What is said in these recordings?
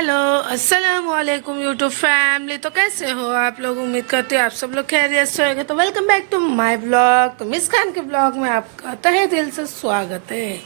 Hello अस्सलाम वालेकुम YouTube family. तो कैसे हो आप लोग? उम्मीद करती हूँ आप सब लोग खैरियत से होंगे। तो welcome back to my blog. तो मिस खान के ब्लॉग में आपका तहे दिल से स्वागत है।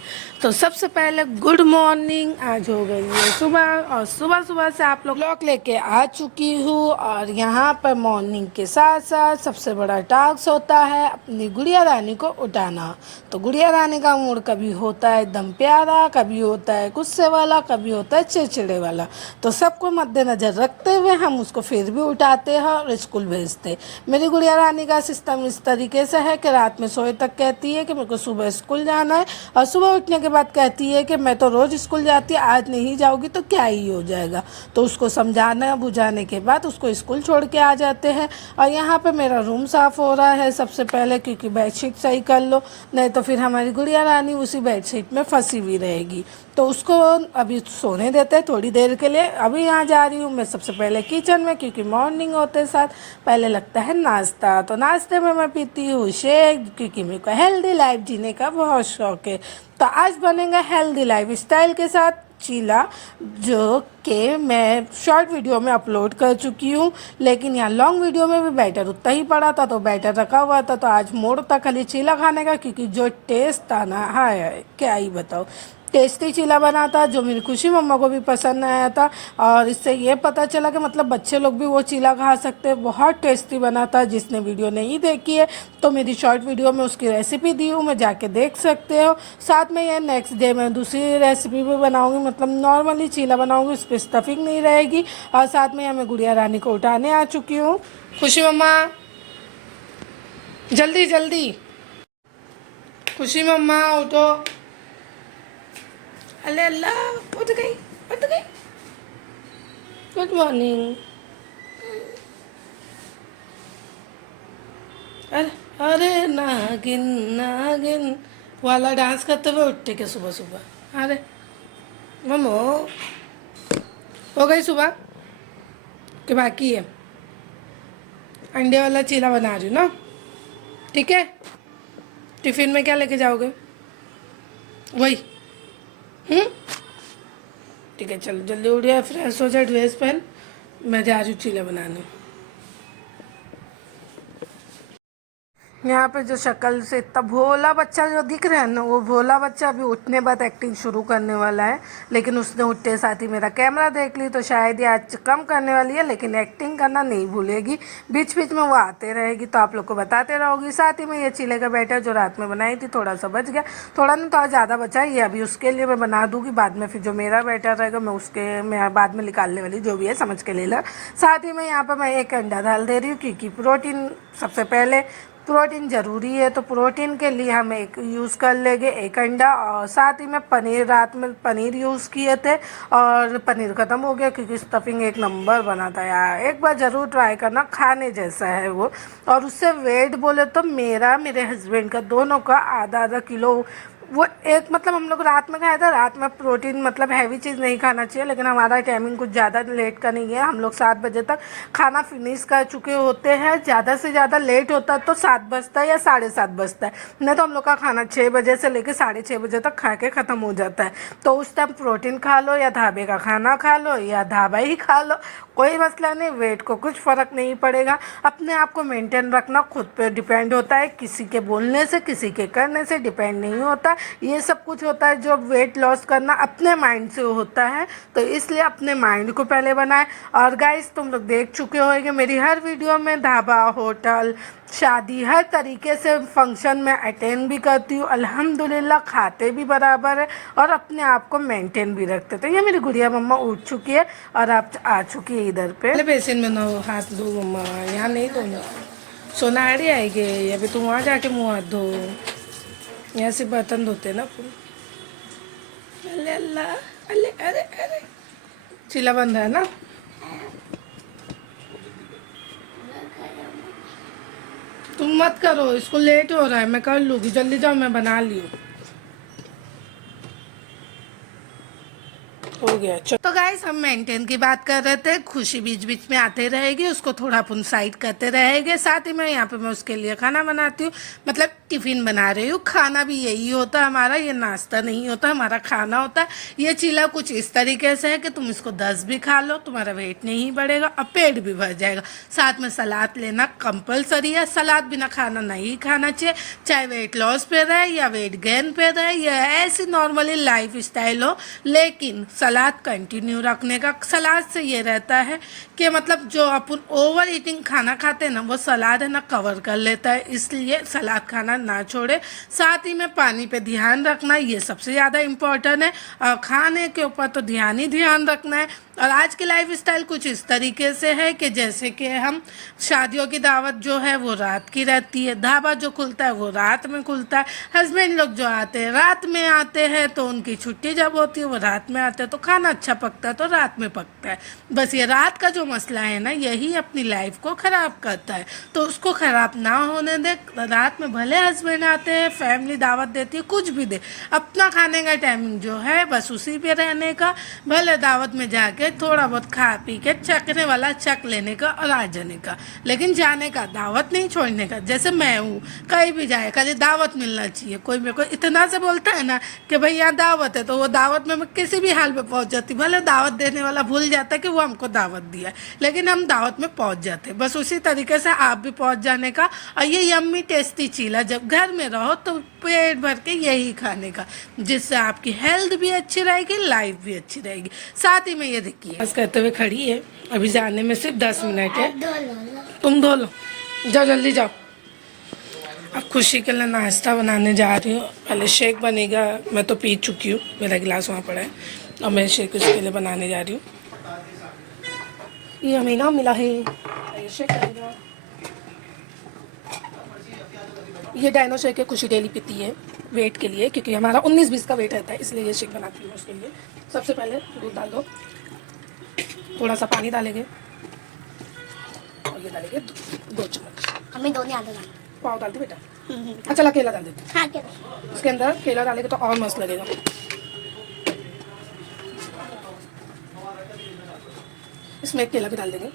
तो सबसे पहले गुड मॉर्निंग। आज हो गई है सुबह और सुबह सुबह से आप लोग ब्लॉग लेके आ चुकी हूँ। और यहाँ पर मॉर्निंग के साथ साथ सबसे बड़ा टास्क होता है अपनी गुड़िया रानी को उठाना। तो गुड़िया रानी का मूड कभी होता है एकदम प्यारा, कभी होता है गुस्से वाला, कभी होता है चिड़चिड़े वाला। तो सबको मद्देनज़र रखते हुए हम उसको फिर भी उठाते हैं और स्कूल भेजते हैं। मेरी गुड़िया रानी का सिस्टम इस तरीके से है कि रात में सोए तक कहती है कि मेरे को सुबह स्कूल जाना है, और सुबह उठने के बाद कहती है कि मैं तो रोज़ स्कूल जाती है, आज नहीं जाओगी तो क्या ही हो जाएगा। तो उसको समझाना बुझाने के बाद उसको स्कूल छोड़ के आ जाते हैं। और यहाँ पर मेरा रूम साफ़ हो रहा है सबसे पहले, क्योंकि बेडशीट सही कर लो, नहीं तो फिर हमारी गुड़िया रानी उसी बेडशीट में फंसी हुई रहेगी। तो उसको अभी सोने देते हैं थोड़ी देर के लिए। अभी यहाँ जा रही हूँ मैं सबसे पहले किचन में, क्योंकि मॉर्निंग होते साथ पहले लगता है नाश्ता। तो नाश्ते में मैं पीती हूँ शेक, क्योंकि मेरे को हेल्दी लाइफ जीने का बहुत शौक है। तो आज बनेगा हेल्दी लाइफ स्टाइल के साथ चीला, जो कि मैं शॉर्ट वीडियो में अपलोड कर चुकी हूँ, लेकिन यहाँ लॉन्ग वीडियो में भी बैटर उतना ही पड़ा था, तो बैटर रखा हुआ था। तो आज मोड़ था खाली चीला खाने का, क्योंकि जो टेस्ट था ना, हाय क्या ही बताओ, टेस्टी चीला बना था, जो मेरी खुशी मम्मा को भी पसंद आया था। और इससे ये पता चला कि मतलब बच्चे लोग भी वो चीला खा सकते हैं। बहुत टेस्टी बना था। जिसने वीडियो नहीं देखी है तो मेरी शॉर्ट वीडियो में उसकी रेसिपी दी हूँ, मैं जाके देख सकते हो। साथ में ये नेक्स्ट डे मैं दूसरी रेसिपी भी बनाऊँगी, मतलब नॉर्मली चीला बनाऊँगी, उस पर स्टफिंग नहीं रहेगी। और साथ में यहाँ मैं गुड़िया रानी को उठाने आ चुकी हूँ। खुशी मम्मा जल्दी जल्दी, खुशी मम्मा उठो। अल्ले अल्लाह, उठ गई उठ गई। Good morning. अरे अरे नागिन नागिन वाला डांस करते हुए उठते के सुबह सुबह। अरे मम्मो, हो गई सुबह कि बाकी है? अंडे वाला चीला बना रही हूँ ना, ठीक है। टिफ़िन में क्या लेके जाओगे? वही। ठीक है, चलो जल्दी उठ गया, फ्रेश हो जाए, ड्रेस पहन, मैं जा रही हूँ चीला बनाने। यहाँ पे जो शक्ल से इतना भोला बच्चा जो दिख रहा है ना, वो भोला बच्चा अभी उठने बाद एक्टिंग शुरू करने वाला है। लेकिन उसने उठते साथ ही मेरा कैमरा देख ली, तो शायद ये आज कम करने वाली है, लेकिन एक्टिंग करना नहीं भूलेगी। बीच बीच में वो आते रहेगी, तो आप लोग को बताते रहोगी। साथ ही में ये चीले का बैटर जो रात में बनाई थी, थोड़ा सा बच गया, थोड़ा नहीं थोड़ा ज़्यादा बचा, ये अभी उसके लिए मैं बना दूँगी बाद में। फिर जो मेरा बैटर रहेगा मैं बाद में निकालने वाली, जो भी है समझ के ले लो। साथ ही में यहाँ पर मैं एक अंडा डाल दे रही हूँ, क्योंकि प्रोटीन सबसे पहले, प्रोटीन ज़रूरी है। तो प्रोटीन के लिए हम एक यूज़ कर लेंगे एक अंडा। और साथ ही में पनीर, रात में पनीर यूज़ किए थे और पनीर ख़त्म हो गया, क्योंकि स्टफिंग एक नंबर बना था यार। एक बार ज़रूर ट्राई करना, खाने जैसा है वो। और उससे वेट बोले तो मेरा, मेरे हस्बैंड का, दोनों का आधा आधा किलो वो एक, मतलब हम लोग रात में खाया था। रात में प्रोटीन मतलब हैवी चीज़ नहीं खाना चाहिए, लेकिन हमारा टाइमिंग कुछ ज़्यादा लेट का नहीं है। हम लोग 7 बजे तक खाना फिनिश कर चुके होते हैं। ज़्यादा से ज़्यादा लेट होता तो 7 बजता है या 7:30 बजता है, नहीं तो हम लोग का खाना 6 बजे से लेकर 6:30 बजे तक खा के ख़त्म हो जाता है। तो उस टाइम प्रोटीन खा लो या ढाबे का खाना खा लो या ढाबा ही खा लो, कोई मसला नहीं, वेट को कुछ फ़र्क नहीं पड़ेगा। अपने आप को मेंटेन रखना खुद पे डिपेंड होता है, किसी के बोलने से, किसी के करने से डिपेंड नहीं होता। ये सब कुछ होता है, जो वेट लॉस करना अपने माइंड से होता है। तो इसलिए अपने माइंड को पहले बनाएं। और गाइस, तुम लोग देख चुके होंगे मेरी हर वीडियो में ढाबा, होटल, शादी, हर तरीके से फंक्शन में अटेंड भी करती हूँ। अल्हम्दुलिल्लाह खाते भी बराबर है और अपने आप को मेंटेन भी रखते। तो ये मेरी गुड़िया मम्मा उठ चुकी है और आप आ चुकी है इधर पे। बेसिन में ना हाथ धो मम्मा, यहाँ नहीं धोना, सोनाड़ी आएगी। अभी तुम वहाँ जाके मुँह हाथ धो, यहाँ से बर्तन धोते ना पूरे। अल्ले अल्लाह, अल्ले अरे अरे, चीला बन रहा है ना। तुम मत करो, इसको लेट हो रहा है, मैं कर लूँगी, जल्दी जाओ, मैं बना ली हूँ। हो गया। तो गाइस हम मेंटेन की बात कर रहे थे, खुशी बीच बीच में आते रहेगी, उसको थोड़ा अपन साइड करते रहेंगे। साथ ही में यहाँ पे मैं उसके लिए खाना बनाती हूँ, मतलब टिफिन बना रही हूँ। खाना भी यही होता है हमारा, ये नाश्ता नहीं होता, हमारा खाना होता है। ये चीला कुछ इस तरीके से है कि तुम इसको 10 भी खा लो, तुम्हारा वेट नहीं बढ़ेगा और पेट भी भर जाएगा। साथ में सलाद लेना कंपलसरी है, सलाद बिना खाना नहीं खाना चाहिए, चाहे वेट लॉस पे रहे या वेट गेन पे रहे या ऐसी नॉर्मली लाइफ स्टाइल हो, लेकिन सलाद कंटिन्यू रखने का। सलाद से ये रहता है कि मतलब जो अपन ओवर ईटिंग खाना खाते हैं ना, वो सलाद है ना कवर कर लेता है, इसलिए सलाद खाना ना छोड़े। साथ ही में पानी पे ध्यान रखना, ये सबसे ज़्यादा इम्पोर्टेंट है। और खाने के ऊपर तो ध्यान रखना है। और आज की लाइफ स्टाइल कुछ इस तरीके से है कि जैसे कि हम शादियों की दावत जो है वो रात की रहती है, ढाबा जो खुलता है वो रात में खुलता है, हस्बैंड लोग जो आते हैं रात में आते हैं, तो उनकी छुट्टी जब होती है वो रात में आते हैं, तो खाना अच्छा पकता है तो रात में पकता है। बस ये रात का जो मसला है ना, यही अपनी लाइफ को ख़राब करता है, तो उसको ख़राब ना होने दे। रात में भले हस्बैंड आते हैं, फैमिली दावत देती है, कुछ भी दे, अपना खाने का टाइमिंग जो है बस उसी पे रहने का। भले दावत में जाके थोड़ा बहुत खा पी के चखने वाला चख लेने का और आ जाने का, लेकिन जाने का, दावत नहीं छोड़ने का। जैसे मैं हूँ, कहीं भी जाए खाली दावत मिलना चाहिए। कोई मेरे को इतना से बोलता है ना कि भाई यहाँ दावत है, तो वो दावत में मैं किसी भी हाल में पहुँच जाती। भले दावत देने वाला भूल जाता है कि वो हमको दावत दिया है, लेकिन हम दावत में पहुँच जाते। बस उसी तरीके से आप भी पहुँच जाने का। और ये यम्मी टेस्टी चीला जब घर में रहो तो पेट भर के यही खाने का, जिससे आपकी हेल्थ भी अच्छी रहेगी, लाइफ भी अच्छी रहेगी। साथ ही में ये देखिए बस करते हुए खड़ी है, अभी जाने में सिर्फ 10 मिनट है। तुम धो लो, जाओ जल्दी जाओ। अब खुशी के लिए नाश्ता बनाने जा रही हूँ। पहले शेक बनेगा, मैं तो पी चुकी हूँ, मेरा गिलास वहाँ पड़ा है, और मैं शेक उसके लिए बनाने जा रही हूँ। ये हमें ना मिला है, ये शेक बनेगा। ये डायनो शेक है, खुशी डेली पीती है वेट के लिए, क्योंकि हमारा 19-20 का वेट रहता है, इसलिए ये शेक बनाती हूँ उसके लिए। सबसे पहले दूध डाल दो, थोड़ा सा पानी डालेंगे और ये डालेंगे 2 चम्मच। हमें दोनों आलू डाल, पाव डाल दी बेटा। अच्छा ला केला डाल देते, हाँ केला। इसके अंदर केला डालेंगे तो और मस्त लगेगा। इसमें एक केला भी डाल देंगे।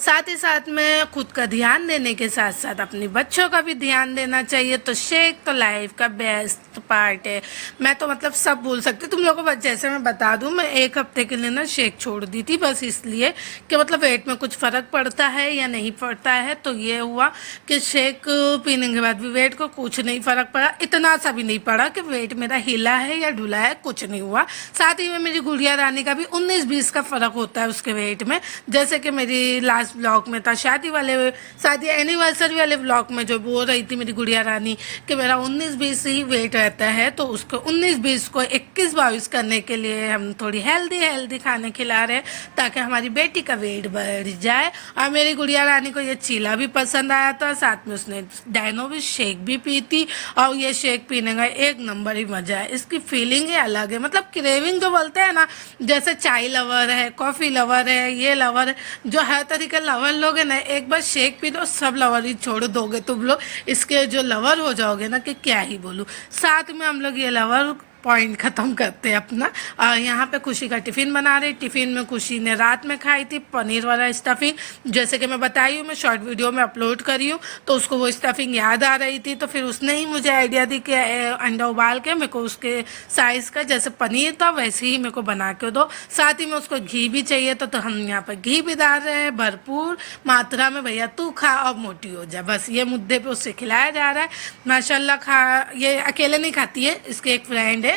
साथ ही साथ में खुद का ध्यान देने के साथ साथ अपने बच्चों का भी ध्यान देना चाहिए। तो शेक तो लाइफ का बेस्ट पार्ट है। मैं तो मतलब सब बोल सकती तुम लोगों को। जैसे मैं बता दूं, मैं 1 हफ्ते के लिए ना शेक छोड़ दी थी, बस इसलिए कि मतलब वेट में कुछ फ़र्क पड़ता है या नहीं पड़ता है। तो ये हुआ कि शेक पीने के बाद भी वेट को कुछ नहीं फ़र्क पड़ा, इतना सा भी नहीं पड़ा कि वेट मेरा हिला है या ढुला है, कुछ नहीं हुआ। साथ ही में मेरी गुड़िया रानी का भी 19-20 का फ़र्क होता है उसके वेट में। जैसे कि मेरी लास्ट ब्लॉग में था, शादी एनिवर्सरी वाले ब्लॉग में जो बोल रही थी मेरी गुड़िया रानी कि मेरा 19-20 ही वेट रहता है, तो उसको 19-20 को 21-22 करने के लिए हम थोड़ी हेल्दी खाने खिला रहे हैं, ताकि हमारी बेटी का वेट बढ़ जाए। और मेरी गुड़िया रानी को ये चीला भी पसंद आया था, साथ में उसने डायनो भी शेक भी पी थी, और ये शेक पीने का एक नंबर ही मज़ा है। इसकी फीलिंग ही अलग है, मतलब क्रेविंग जो बोलते हैं ना, जैसे चाय लवर है, कॉफ़ी लवर है, ये लवर है, जो हर तरीके लवर लोग हैं ना, एक बार शेक पी दो सब लवर ही छोड़ दोगे तुम लोग, इसके जो लवर हो जाओगे ना कि क्या ही बोलूँ। साथ में हम लोग ये लवर पॉइंट ख़त्म करते हैं अपना। और यहाँ पे खुशी का टिफ़िन बना रही। टिफ़िन में खुशी ने रात में खाई थी पनीर वाला स्टफिंग, जैसे कि मैं बताई हूँ, मैं शॉर्ट वीडियो में अपलोड करी हूँ, तो उसको वो स्टफिंग याद आ रही थी, तो फिर उसने ही मुझे आइडिया दी कि अंडा उबाल के मेरे को उसके साइज़ का जैसे पनीर था वैसे ही मेरे को बना के दो। साथ ही में उसको घी भी चाहिए था, तो हम यहाँ पर घी भी डाल रहे हैं भरपूर मात्रा में। भैया तू खा और मोटी हो जा, बस ये मुद्दे पर उससे खिलाया जा रहा है। माशाल्लाह ये अकेले नहीं खाती है, इसके एक फ्रेंड है,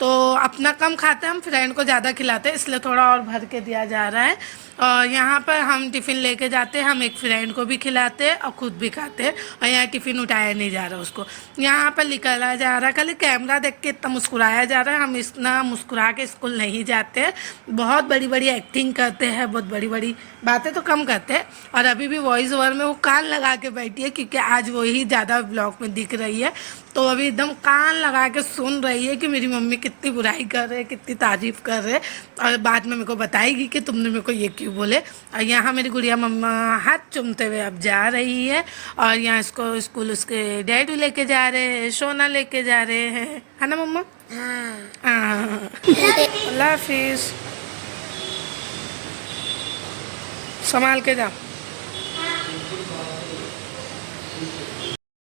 तो अपना कम खाते हैं हम, फ्रेंड को ज़्यादा खिलाते हैं, इसलिए थोड़ा और भर के दिया जा रहा है। और यहाँ पर हम टिफ़िन लेके जाते हैं, हम एक फ्रेंड को भी खिलाते हैं और ख़ुद भी खाते हैं। और यहाँ टिफ़िन उठाया नहीं जा रहा उसको, यहाँ पर निकला जा रहा है, खाली कैमरा देख के इतना मुस्कुराया जा रहा है। हम इतना मुस्कुरा के स्कूल नहीं जाते हैं, बहुत बड़ी एक्टिंग करते हैं, बहुत बड़ी बातें तो कम करते हैं। और अभी भी वॉइस ओवर में वो कान लगा के बैठी है, क्योंकि आज वही ज़्यादा ब्लॉग में दिख रही है, तो अभी एकदम कान लगा के सुन रही है कि मेरी मम्मी कितनी बुराई कर रहे, कितनी तारीफ़ कर रहे, और बाद में मेरे को बताएगी कि तुमने मेरे को ये क्यों बोले। और यहाँ मेरी गुड़िया मम्मा हाथ चूमते हुए अब जा रही है, और यहाँ इसको स्कूल उसके डैडी लेके जा रहे हैं, सोना लेके जा रहे हैं, है ना मम्मा? हाँ। अल्लाह हाफिज़, संभाल के जाओ।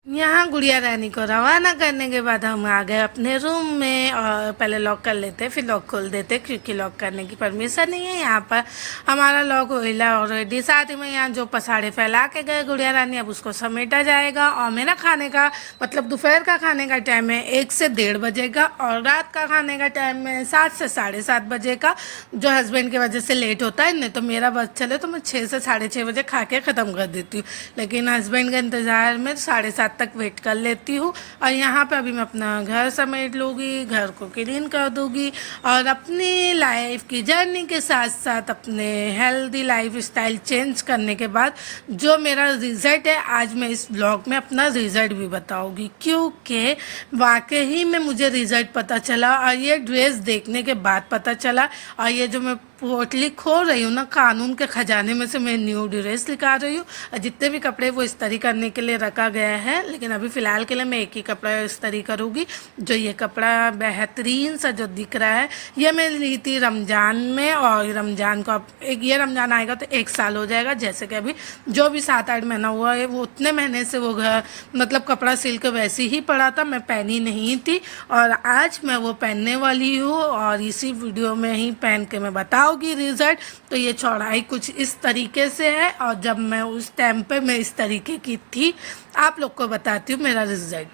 यहाँ गुड़िया रानी को रवाना करने के बाद हम आ गए अपने रूम में, और पहले लॉक कर लेते फिर लॉक खोल देते, क्योंकि लॉक करने की परमिशन नहीं है यहाँ पर। हमारा लॉक होइला ऑलरेडी। साथ ही में यहाँ जो पसाड़े फैला के गए गुड़िया रानी, अब उसको समेटा जाएगा। और मेरा खाने का मतलब दोपहर का खाने का टाइम है 1 से 1:30 बजे का, और रात का खाने का टाइम है 7 से 7:30 बजे का, जो हस्बैंड की वजह से लेट होता है। नहीं तो मेरा बस चले तो मैं 6 से 6:30 बजे खा के ख़त्म कर देती हूँ, लेकिन हस्बैंड के इंतज़ार में 7:30 तक वेट कर लेती हूँ। और यहाँ पे अभी मैं अपना घर समेट लूँगी, घर को क्लीन कर दूँगी, और अपनी लाइफ की जर्नी के साथ साथ अपने हेल्दी लाइफ स्टाइल चेंज करने के बाद जो मेरा रिज़ल्ट है, आज मैं इस ब्लॉग में अपना रिज़ल्ट भी बताऊँगी, क्योंकि वाकई में मुझे रिज़ल्ट पता चला, और ये ड्रेस देखने के बाद पता चला। और ये जो मैं पोटली खोल रही हूँ ना, कानून के खजाने में से मैं न्यू ड्रेस निकाल रही हूँ। जितने भी कपड़े वो इस्त्री करने के लिए रखा गया है, लेकिन अभी फ़िलहाल के लिए मैं एक ही कपड़ा इस्त्री करूँगी। जो ये कपड़ा बेहतरीन सा जो दिख रहा है, ये मैं ली थी रमज़ान में, और रमज़ान को अब ये रमज़ान आएगा तो 1 साल हो जाएगा। जैसे कि अभी जो भी 7-8 महीना हुआ है, वो उतने महीने से वो घर मतलब कपड़ा सिल के वैसे ही पड़ा था, मैं पहनी नहीं थी, और आज मैं वो पहनने वाली हूँ, और इसी वीडियो में ही पहन के मैं बताऊँगी रिज़ल्ट। तो ये चौड़ाई कुछ इस तरीके से है, और जब मैं उस टाइम पे मैं इस तरीके की थी, आप लोग को बताती हूँ मेरा रिज़ल्ट।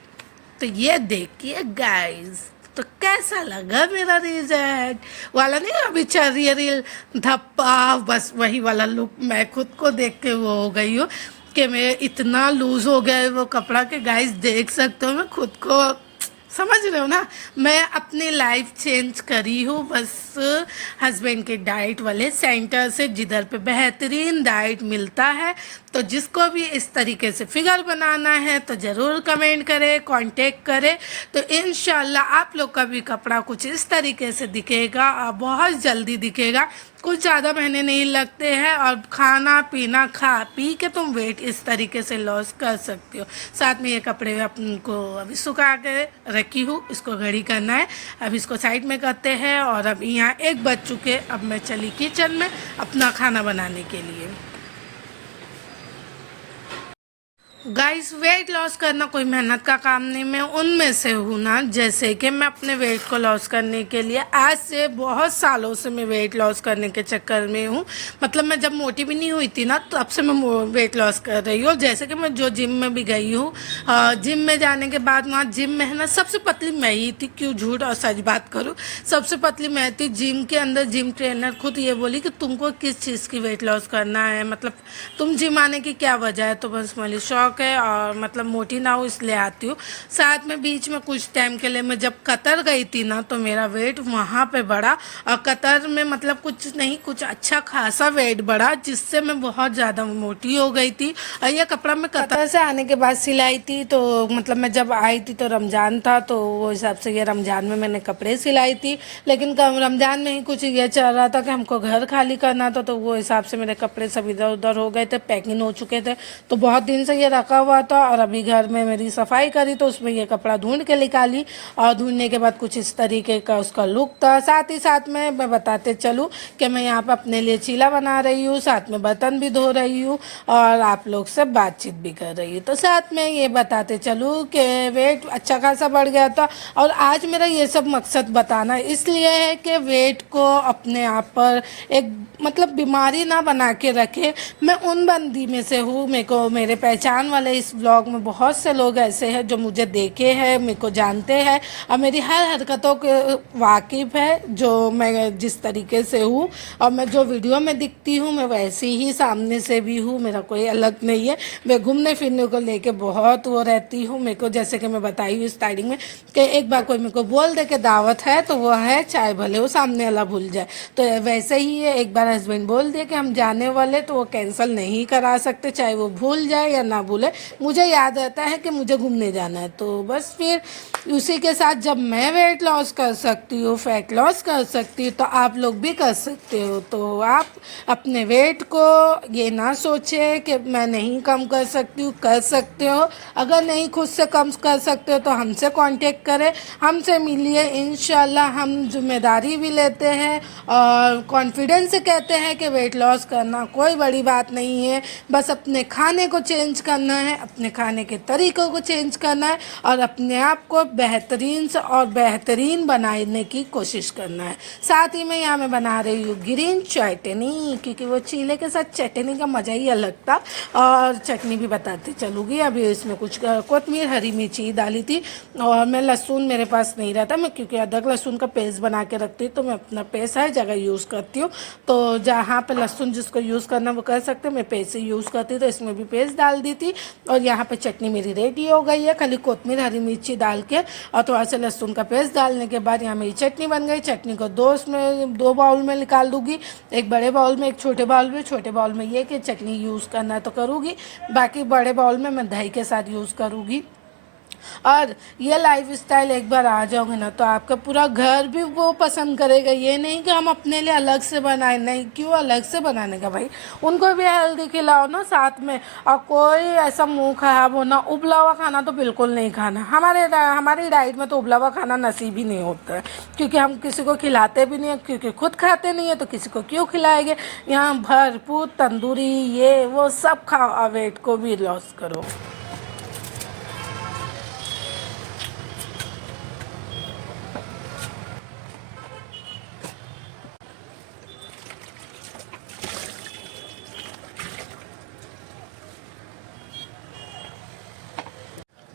तो ये देखिए गाइस, तो कैसा लगा मेरा रिजल्ट वाला? नहीं अभी चल रही है रील धप्पा, बस वही वाला लुक मैं खुद को देख के वो हो गई हूँ कि मैं इतना लूज़ हो गया है वो कपड़ा के। गाइस देख सकते हो, मैं खुद को, समझ रहे हो ना, मैं अपनी लाइफ चेंज करी हूँ बस हस्बैंड के डाइट वाले सेंटर से, जिधर पे बेहतरीन डाइट मिलता है। तो जिसको भी इस तरीके से फिगर बनाना है तो ज़रूर कमेंट करें, कांटेक्ट करें। तो इंशाल्लाह आप लोग का भी कपड़ा कुछ इस तरीके से दिखेगा, और बहुत जल्दी दिखेगा। कुछ ज़्यादा महीने नहीं लगते हैं, और खाना पीना खा पी के तुम वेट इस तरीके से लॉस कर सकते हो। साथ में ये कपड़े अपन को अभी सुखा के रखी हूँ, इसको घड़ी करना है। अब इसको साइड में करते हैं, और अब यहाँ 1 बज चुके, अब मैं चली किचन में अपना खाना बनाने के लिए। गाइस वेट लॉस करना कोई मेहनत का काम नहीं, मैं उनमें से हूँ ना। जैसे कि मैं अपने वेट को लॉस करने के लिए आज से बहुत सालों से मैं वेट लॉस करने के चक्कर में हूँ। मतलब मैं जब मोटी भी नहीं हुई थी ना, तब से मैं वेट लॉस कर रही हूँ। जैसे कि मैं जो जिम में भी गई हूँ, जिम में जाने के बाद वहाँ जिम में है ना, सबसे पतली मैं ही थी, क्यों झूठ और सच बात करूँ, सबसे पतली मैं थी जिम के अंदर। जिम ट्रेनर खुद ये बोली कि तुमको किस चीज़ की वेट लॉस करना है, मतलब तुम जिम आने की क्या वजह है? तो बस मेरी शौक है, और मतलब मोटी ना हो इसलिए आती हूँ। साथ में बीच में कुछ टाइम के लिए मैं जब कतर गई थी ना, तो मेरा वेट वहाँ पे बढ़ा, और कतर में मतलब कुछ नहीं, कुछ अच्छा खासा वेट बढ़ा, जिससे मैं बहुत ज़्यादा मोटी हो गई थी। और ये कपड़ा मैं कतर से आने के बाद सिलाई थी, तो मतलब मैं जब आई थी तो रमज़ान था, तो वो हिसाब से ये रमज़ान में मैंने कपड़े सिलाई थी। लेकिन रमज़ान में ही कुछ ये चल रहा था कि हमको घर खाली करना था, तो वो हिसाब से मेरे कपड़े सब इधर उधर हो गए थे, पैकिंग हो चुके थे। तो बहुत दिन से ये रखा हुआ था, और अभी घर में मेरी सफाई करी तो उसमें ये कपड़ा ढूंढ के निकाली, और ढूंढने के बाद कुछ इस तरीके का उसका लुक था। साथ ही साथ में मैं बताते चलूँ कि मैं यहाँ पर अपने लिए चीला बना रही हूँ, साथ में बर्तन भी धो रही हूँ, और आप लोग से बातचीत भी कर रही हूँ। तो साथ में ये बताते चलूँ कि वेट अच्छा खासा बढ़ गया था, और आज मेरा ये सब मकसद बताना इसलिए है कि वेट को अपने आप पर एक मतलब बीमारी ना बना के रखे। मैं उन बंदी में से हूँ, मेरे को मेरे पहचान वाले इस ब्लॉग में बहुत से लोग ऐसे हैं जो मुझे देखे हैं, मेरे को जानते हैं, और मेरी हर हरकतों के वाकिफ़ है, जो मैं जिस तरीके से हूँ, और मैं जो वीडियो में दिखती हूँ मैं वैसी ही सामने से भी हूँ, मेरा कोई अलग नहीं है। मैं घूमने फिरने को लेके बहुत वो रहती हूँ। मेरे को जैसे कि मैं बताई हूँ स्टार्टिंग में कि एक बार कोई मेरे को बोल दे कि दावत है, तो वो है, चाहे भले वो सामने वाला भूल जाए। तो वैसे ही है, एक बार हस्बैंड बोल दे कि हम जाने वाले, तो वो कैंसिल नहीं करा सकते, चाहे वो भूल जाए या ना भूले। बोले, मुझे याद रहता है कि मुझे घूमने जाना है। तो बस फिर उसी के साथ जब मैं वेट लॉस कर सकती हूँ, फैट लॉस कर सकती हूँ, तो आप लोग भी कर सकते हो। तो आप अपने वेट को ये ना सोचे कि मैं नहीं कम कर सकती हूँ, कर सकते हो। अगर नहीं खुद से कम कर सकते हो तो हमसे कांटेक्ट करें, हमसे मिलिए। इंशाल्लाह हम जिम्मेदारी भी लेते हैं और कॉन्फिडेंस से कहते हैं कि वेट लॉस करना कोई बड़ी बात नहीं है। बस अपने खाने को चेंज करना है, अपने खाने के तरीक़ों को चेंज करना है और अपने आप को बेहतरीन से और बेहतरीन बनाने की कोशिश करना है। साथ ही में यहाँ मैं बना रही हूँ ग्रीन चटनी, क्योंकि वो चीले के साथ चटनी का मज़ा ही अलग था। और चटनी भी बताती चलूँगी। अभी इसमें कुछ कोतमीर, हरी मिर्ची डाली थी और मैं लहसुन मेरे पास नहीं रहता, मैं क्योंकि अदरक लहसुन का पेस्ट बना के रखती हूँ, तो मैं अपना पेस्ट हर जगह यूज़ करती हूँ। तो जहाँ पे लहसुन जिसको यूज़ करना वो कर सकते हैं, मैं पेस्ट ही यूज़ करती हूँ, तो इसमें भी पेस्ट डाल दी थी। और यहाँ पे चटनी मेरी रेडी हो गई है। खाली कोतमीर, हरी मिर्ची डाल के और थोड़ा सा लहसुन का पेस्ट डालने के बाद यहाँ मेरी चटनी बन गई। चटनी को दो बाउल में निकाल दूँगी, एक बड़े बाउल में, एक छोटे बाउल में। छोटे बाउल में ये कि चटनी यूज़ करना है तो करूँगी, बाकी बड़े बाउल में मैं दही के साथ यूज़ करूँगी। और ये लाइफस्टाइल एक बार आ जाओगे ना तो आपका पूरा घर भी वो पसंद करेगा। ये नहीं कि हम अपने लिए अलग से बनाए, नहीं, क्यों अलग से बनाने का भाई, उनको भी हेल्दी खिलाओ ना साथ में। और कोई ऐसा मुंह खराब होना, उबला हुआ खाना तो बिल्कुल नहीं खाना। हमारी डाइट में तो उबला हुआ खाना नसीब ही नहीं होता है, क्योंकि हम किसी को खिलाते भी नहीं है, क्योंकि खुद खाते नहीं है तो किसी को क्यों खिलाएंगे। यहाँ भरपूर तंदूरी ये वो सब खाओ और वेट को भी लॉस करो।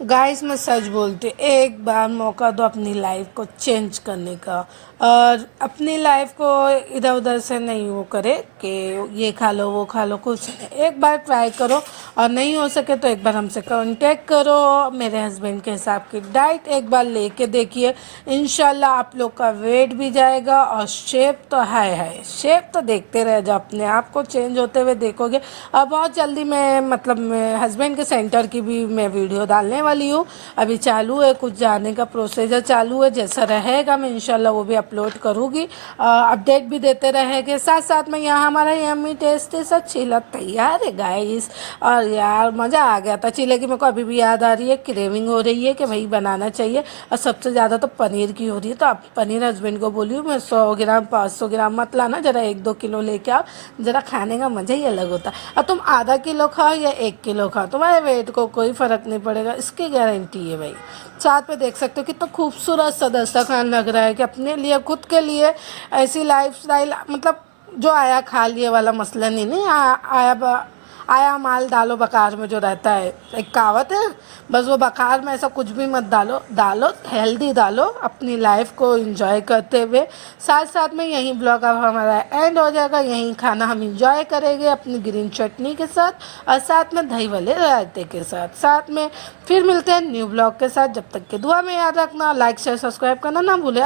गाइस मैं सच बोलती हूँ, एक बार मौका दो अपनी लाइफ को चेंज करने का, और अपनी लाइफ को इधर उधर से नहीं वो करे कि ये खा लो वो खा लो, कुछ नहीं। एक बार ट्राई करो और नहीं हो सके तो एक बार हमसे कांटेक्ट करो। मेरे हस्बैंड के हिसाब की डाइट एक बार लेके देखिए, इंशाल्लाह आप लोग का वेट भी जाएगा और शेप तो है शेप तो देखते रह जाओ, अपने आप को चेंज होते हुए देखोगे। और बहुत जल्दी मैं मैं हस्बैंड के सेंटर की भी मैं वीडियो डालने वाली हूँ। अभी चालू है, कुछ जाने का प्रोसीजर चालू है, जैसा रहेगा मैं इंशाल्लाह वो भी अपलोड करूँगी, अपडेट भी देते रहेंगे। साथ साथ में यहाँ हमारा यम्मी टेस्टी सा चीला तैयार है गाइस। और यार मज़ा आ गया था चीले की, मेरे को अभी भी याद आ रही है, क्रेविंग हो रही है कि भाई बनाना चाहिए। और सबसे ज़्यादा तो पनीर की हो रही है, तो आप पनीर हस्बैंड को बोलिए मैं 100 ग्राम 500 ग्राम मत लाना, ज़रा 1-2 किलो लेके आओ, ज़रा खाने का मज़ा ही अलग होता है। और तुम आधा किलो खाओ या 1 किलो खाओ, तुम्हारे वेट को कोई फ़र्क नहीं पड़ेगा, इसकी गारंटी है भाई। साथ में देख सकते हो कितना खूबसूरत सा दस्तरखान लग रहा है कि अपने लिए खुद के लिए ऐसी लाइफस्टाइल, मतलब जो आया खा लिए वाला मसला नहीं आया माल डालो बकार में जो रहता है, एक कहावत है, बस वो बकार में ऐसा कुछ भी मत डालो हेल्दी डालो, अपनी लाइफ को एंजॉय करते हुए। साथ साथ में यही ब्लॉग अब हमारा एंड हो जाएगा, यही खाना हम एंजॉय करेंगे अपनी ग्रीन चटनी के साथ और साथ में दही वाले रायते के साथ। साथ में फिर मिलते हैं न्यू ब्लॉग के साथ, जब तक के दुआ में याद रखना, लाइक शेयर सब्सक्राइब करना ना भूले।